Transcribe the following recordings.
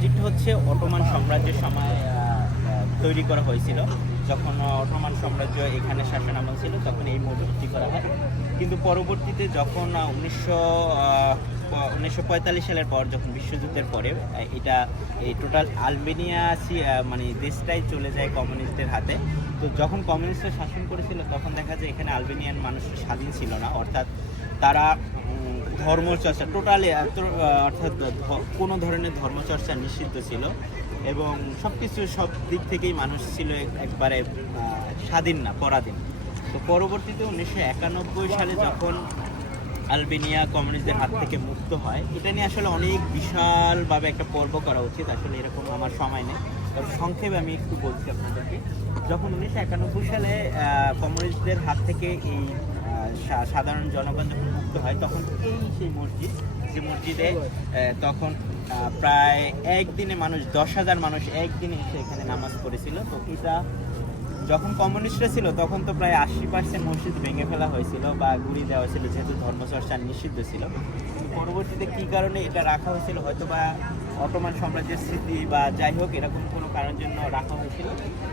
মসজিদটা হচ্ছে অটোমান সাম্রাজ্যের সময় তৈরি করা হয়েছিল। যখন অটোমান সাম্রাজ্য এখানে শাসন আমল ছিল, তখন এই মসজিদটি করা হয়। কিন্তু পরবর্তীতে যখন উনিশশো উনিশশো পঁয়তাল্লিশ সালের পর, যখন বিশ্বযুদ্ধের পরে এটা, এই টোটাল আলবেনিয়া মানে দেশটাই চলে যায় কমিউনিস্টের হাতে। তো যখন কমিউনিস্টরা শাসন করেছিল, তখন দেখা যায় এখানে আলবেনিয়ান মানুষ স্বাধীন ছিল না। অর্থাৎ তারা ধর্মচর্চা টোটালি অর্থাৎ কোনো ধরনের ধর্মচর্চা নিষিদ্ধ ছিল এবং সব কিছু সব দিক থেকেই মানুষ ছিল একবারে স্বাধীন না, পরাধীন। তো পরবর্তীতে উনিশশো একানব্বই সালে যখন আলবেনিয়া কমিউনিস্টদের হাত থেকে মুক্ত হয়, এটা নিয়ে আসলে অনেক বিশালভাবে একটা পর্ব করা উচিত, আসলে এরকম আমার সময় নেই। তবে সংক্ষেপে আমি একটু বলছি আপনাদেরকে। যখন উনিশশো একানব্বই সালে কমিউনিস্টদের হাত থেকে এই সাধারণ জনগণ যখন মুক্ত হয়, তখন এই সেই মসজিদ যে মসজিদে তখন প্রায় একদিনে মানুষ, দশ হাজার মানুষ একদিনে এসে এখানে নামাজ পড়েছিল। তো এটা যখন কমিউনিস্টরা ছিল, তখন তো প্রায় আশি পার্সেন্ট মসজিদ ভেঙে ফেলা হয়েছিল বা গুড়ি দেওয়া হয়েছিল, যেহেতু ধর্মচর্চা নিষিদ্ধ ছিল। পরবর্তীতে কী কারণে এটা রাখা হয়েছিল? হয়তো বা অটোমান সাম্রাজ্যের স্মৃতি বা যাই হোক, এরকম কোনো কারণের জন্য রাখা হয়েছিল।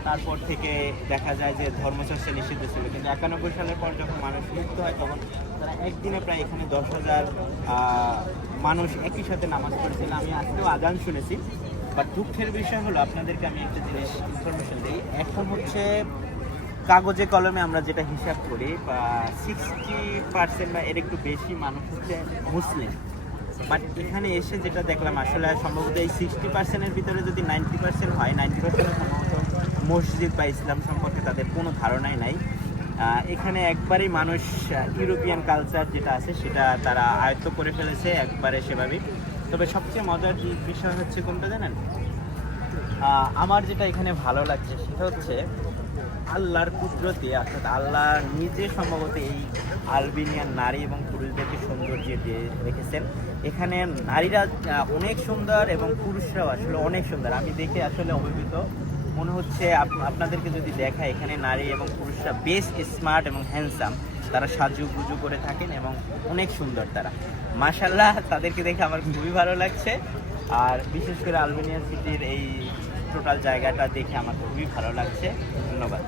তারপর থেকে দেখা যায় যে ধর্মচর্চা নিষিদ্ধ ছিল। কিন্তু একানব্বই সালের পর যখন মানুষ মুক্ত হয়, তখন তারা একদিনে প্রায় এখানে দশ হাজার মানুষ একই সাথে নামাজ পড়েছিল। আমি আজকেও আজান শুনেছি বাট দুঃখের বিষয় হলো, আপনাদেরকে আমি একটা জিনিস ইনফরমেশন দিই। এখন হচ্ছে কাগজে, কলমে আমরা যেটা হিসাব করি, বা সিক্সটি পার্সেন্ট বা এর একটু বেশি মানুষ হচ্ছে মুসলিম। বাট এখানে এসে যেটা দেখলাম, আসলে সম্ভবত এই সিক্সটি পার্সেন্টের ভিতরে যদি নাইনটি পার্সেন্ট হয় নাইনটি পার্সেন্ট সম্ভবত মসজিদ বা ইসলাম সম্পর্কে তাদের কোনো ধারণাই নাই। এখানে একবারেই মানুষ ইউরোপিয়ান কালচার যেটা আছে, সেটা তারা আয়ত্ত করে ফেলেছে একবারে সেভাবেই। তবে সবচেয়ে মজার বিষয় হচ্ছে কোনটা জানেন? আমার যেটা এখানে ভালো লাগছে সেটা হচ্ছে আল্লাহর কুদরতে, অর্থাৎ আল্লাহ নিজে সম্ভবত এই আলবেনিয়ান নারী এবং পুরুষদেরকে সৌন্দর্য দিয়ে রেখেছেন। এখানে নারীরা অনেক সুন্দর এবং পুরুষরাও আসলে অনেক সুন্দর। আমি দেখে আসলে অভিভূত। মনে হচ্ছে আপ- আপনাদেরকে যদি দেখা এখানে নারী এবং পুরুষরা বেশ স্মার্ট এবং হ্যান্ডসাম তারা সাজু গুজু করে থাকেন এবং অনেক সুন্দর তারা। মাশাল্লাহ তাদেরকে দেখে আমার খুবই ভালো লাগছে। আর বিশেষ করে আলবেনিয়া সিটির এই টোটাল জায়গাটা দেখে আমার খুবই ভালো লাগছে। ধন্যবাদ।